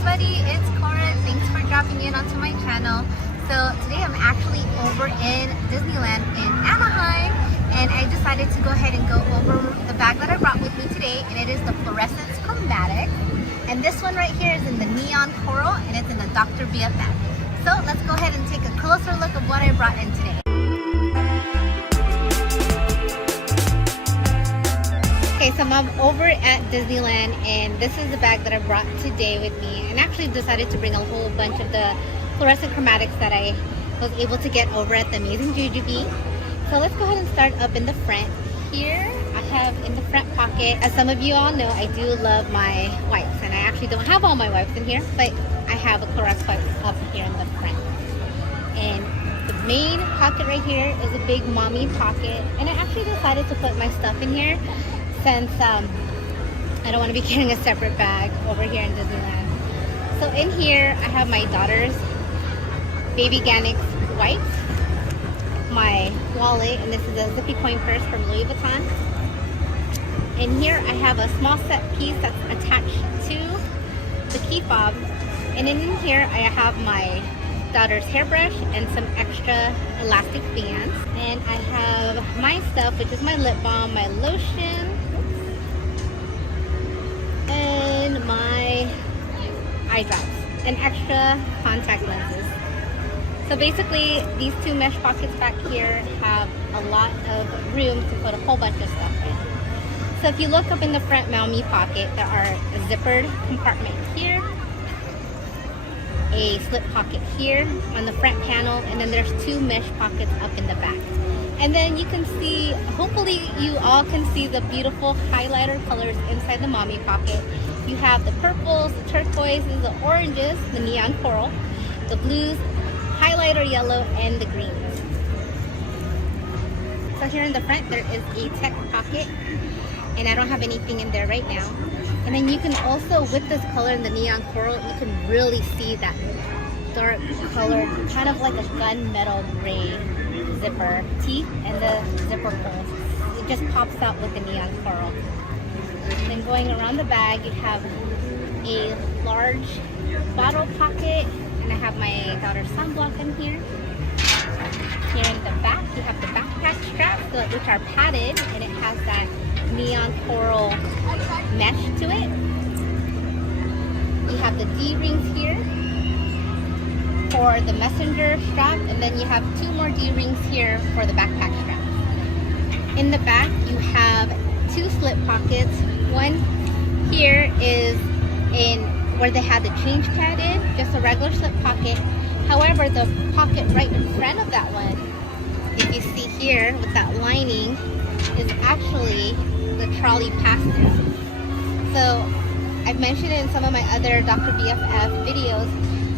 everybody, it's Cora. Thanks for dropping in onto my channel. So today I'm actually over in Disneyland in Anaheim, and I decided to go ahead and go over the bag that I brought with me today, and it is the Fluorescent Chromatic. And this one right here is in the neon coral, and it's in the Dr. BFF. So let's go ahead and take a closer look of what I brought in today. Okay, so I'm over at Disneyland, and this is the bag that I brought today with me, and actually decided to bring a whole bunch of the fluorescent chromatics that I was able to get over at the amazing Jujube. So let's go ahead and start up in the front. Here I have in the front pocket, as some of you all know, I do love my wipes, and I actually don't have all my wipes in here, but I have a Clorox wipe up here in the front. And the main pocket right here is a big mommy pocket, and I actually decided to put my stuff in here since I don't want to be carrying a separate bag over here in Disneyland. So in here I have my daughter's Baby Ganix wipes, my wallet, and this is a zippy coin purse from Louis Vuitton. In here I have a small set piece that's attached to the key fob, and in here I have my daughter's hairbrush and some extra elastic bands, and I have my stuff, which is my lip balm, my lotion, and my eye drops, and extra contact lenses. So basically these two mesh pockets back here have a lot of room to put a whole bunch of stuff in. So if you look up in the front mommy pocket, there are a zippered compartment here, a slip pocket here on the front panel, and then there's two mesh pockets up in the back. And then you can see, hopefully you all can see the beautiful highlighter colors inside the mommy pocket. You have the purples, the turquoises, the oranges, the neon coral, the blues, highlighter yellow, and the greens. So here in the front there is a tech pocket, and I don't have anything in there right now. And then you can also, with this color in the neon coral, you can really see that dark color, kind of like a gunmetal gray zipper teeth and the zipper holes. It just pops out with the neon coral. Then going around the bag, you have a large bottle pocket, and I have my daughter's sunblock in here. Here in the back, you have the backpack straps, which are padded, and it has that neon coral mesh to it. You have the D-rings here for the messenger strap, and then you have two more D-rings here for the backpack strap. In the back, you have two slip pockets. One here is in where they had the change pad in, just a regular slip pocket. However, the pocket right in front of that one, if you see here with that lining, is actually the trolley pass-through. So I've mentioned it in some of my other Dr. BFF videos,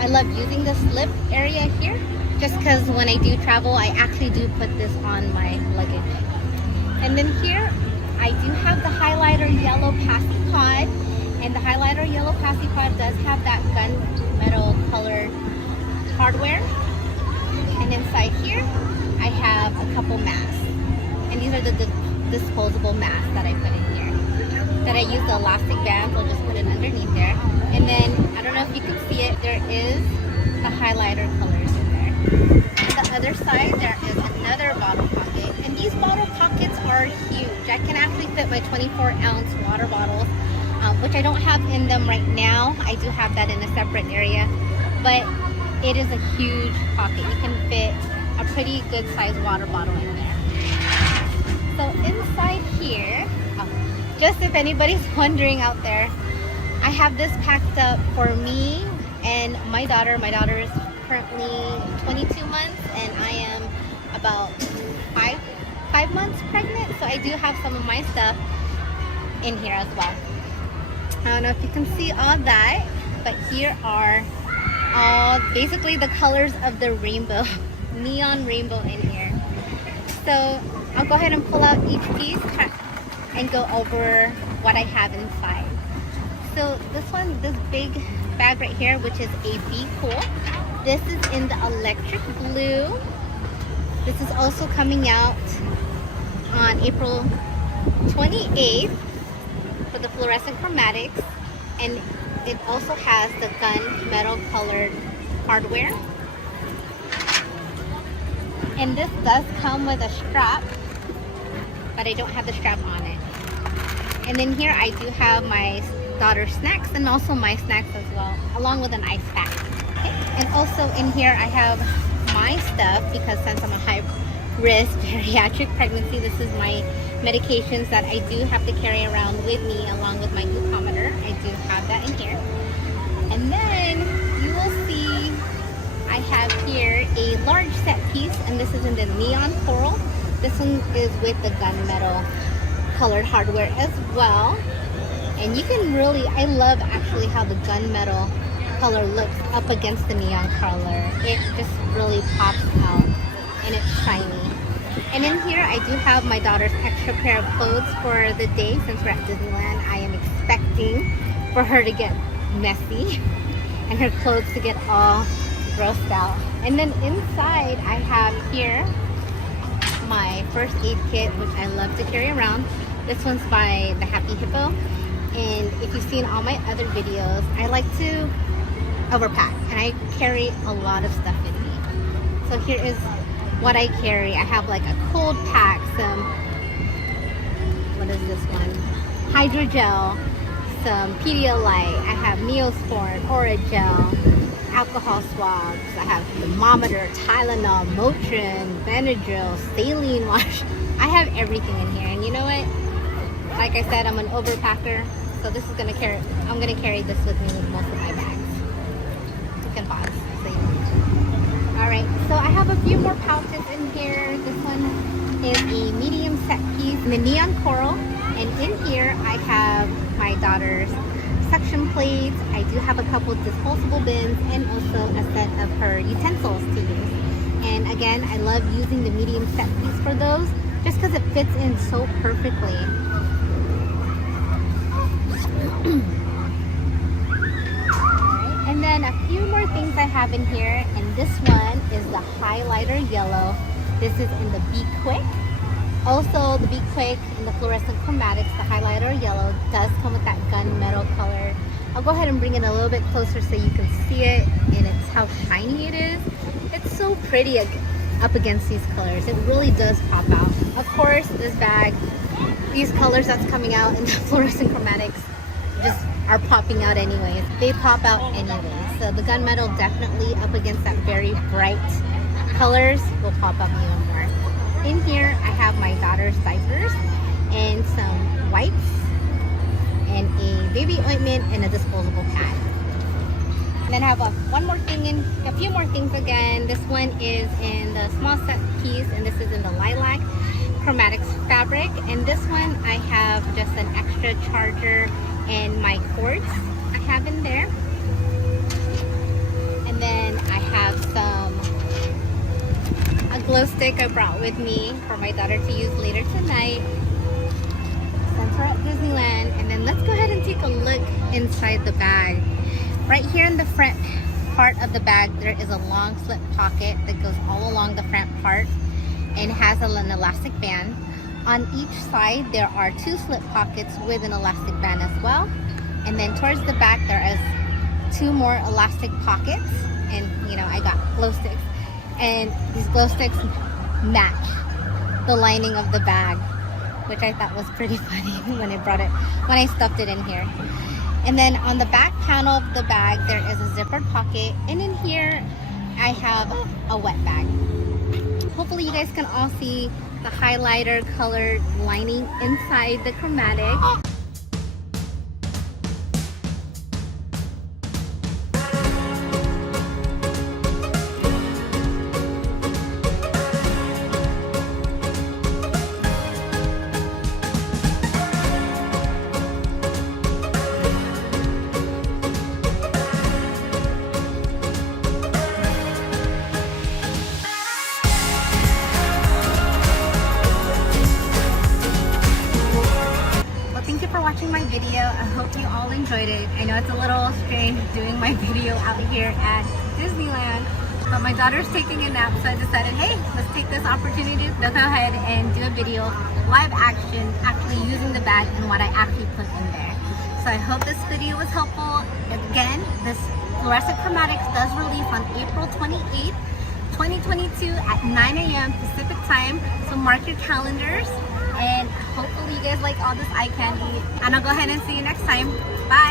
I love using the slip area here, just because when I do travel, I actually do put this on my luggage. And then here, I do have the highlighter yellow passy pod, and the highlighter yellow passy pod does have that gunmetal colored hardware. And inside here, I have a couple masks, and these are the disposable masks that I put in here. That I use the elastic bands, I'll just put it underneath there. And then, I don't know if you can see it, there is the highlighter colors in there. On the other side, there is another bottle pocket. And these bottle pockets are huge. I can actually fit my 24-ounce water bottles, which I don't have in them right now. I do have that in a separate area. But it is a huge pocket. You can fit a pretty good sized water bottle in there. So inside here, just if anybody's wondering out there, I have this packed up for me and my daughter. My daughter is currently 22 months, and I am about five months pregnant. So I do have some of my stuff in here as well. I don't know if you can see all that, but here are all basically the colors of the rainbow, neon rainbow in here. So I'll go ahead and pull out each piece and go over what I have inside. So this big bag right here, which is a Be Cool. This is in the electric blue. This is also coming out on April 28th for the Fluorescent Chromatics. And it also has the gunmetal colored hardware. And this does come with a strap, but I don't have the strap on it. And then here I do have my daughter's snacks and also my snacks as well, along with an ice pack. Okay. And also in here I have my stuff, because since I'm a high risk geriatric pregnancy, this is my medications that I do have to carry around with me, along with my glucometer. I do have that in here. And then you will see I have here a large set piece, and this is in the neon coral. This one is with the gunmetal colored hardware as well. And you can really, I love actually how the gunmetal color looks up against the neon color. It just really pops out and it's shiny. And in here I do have my daughter's extra pair of clothes for the day. Since we're at Disneyland, I am expecting for her to get messy and her clothes to get all grossed out. And then inside I have here my first aid kit, which I love to carry around. This one's by the Happi Hippo. And if you've seen all my other videos, I like to overpack and I carry a lot of stuff with me. So here is what I carry. I have like a cold pack, some, what is this one? Hydrogel, some Pedialyte, I have Neosporin, Oragel, alcohol swabs, I have thermometer, Tylenol, Motrin, Benadryl, saline wash. I have everything in here, and you know what? Like I said, I'm an overpacker, so this is gonna carry. I'm gonna carry this with me with most of my bags. You can pause. So you know. All right, so I have a few more pouches in here. This one is a medium set piece in the neon coral, and in here I have my daughter's suction plates. I do have a couple of disposable bins and also a set of her utensils to use. And again, I love using the medium set piece for those, just because it fits in so perfectly. Alright, and then a few more things I have in here, and this one is the highlighter yellow. This is in the Be Quick. Also, the Be Quick in the Fluorescent Chromatics, the highlighter yellow does come with that gunmetal color. I'll go ahead and bring it a little bit closer so you can see it, and it's how shiny it is. It's so pretty up against these colors. It really does pop out. Of course, this bag, these colors that's coming out in the Fluorescent Chromatics just are popping out anyways. They pop out anyways. So the gunmetal definitely up against that very bright colors will pop up even more. In here, I have my daughter's diapers and some wipes and a baby ointment and a disposable pad. And then I have one more thing in, a few more things again. This one is in the small set piece, and this is in the lilac Chromatics fabric. And this one I have just an extra charger and my cords I have in there. And then I have a glow stick I brought with me for my daughter to use later tonight since we're at Disneyland. And then let's go ahead and take a look inside the bag. Right here in the front part of the bag, there is a long slip pocket that goes all along the front part and has an elastic band. On each side, there are 2 slip pockets with an elastic band as well. And then towards the back, there is 2 more elastic pockets. And you know, I got glow sticks. And these glow sticks match the lining of the bag, which I thought was pretty funny when I stuffed it in here. And then on the back panel of the bag, there is a zippered pocket. And in here, I have a wet bag. Hopefully you guys can all see the highlighter colored lining inside the Chromatic. Watching my video. I hope you all enjoyed it. I know it's a little strange doing my video out here at Disneyland, but my daughter's taking a nap, so I decided, hey, let's take this opportunity to go ahead and do a video live action, actually using the bag and what I actually put in there. So I hope this video was helpful. again, this Fluorescent Chromatics does release on April 28th, 2022 at 9 a.m. Pacific time. So mark your calendars, and hopefully you guys like all this eye candy. And I'll go ahead and see you next time. Bye!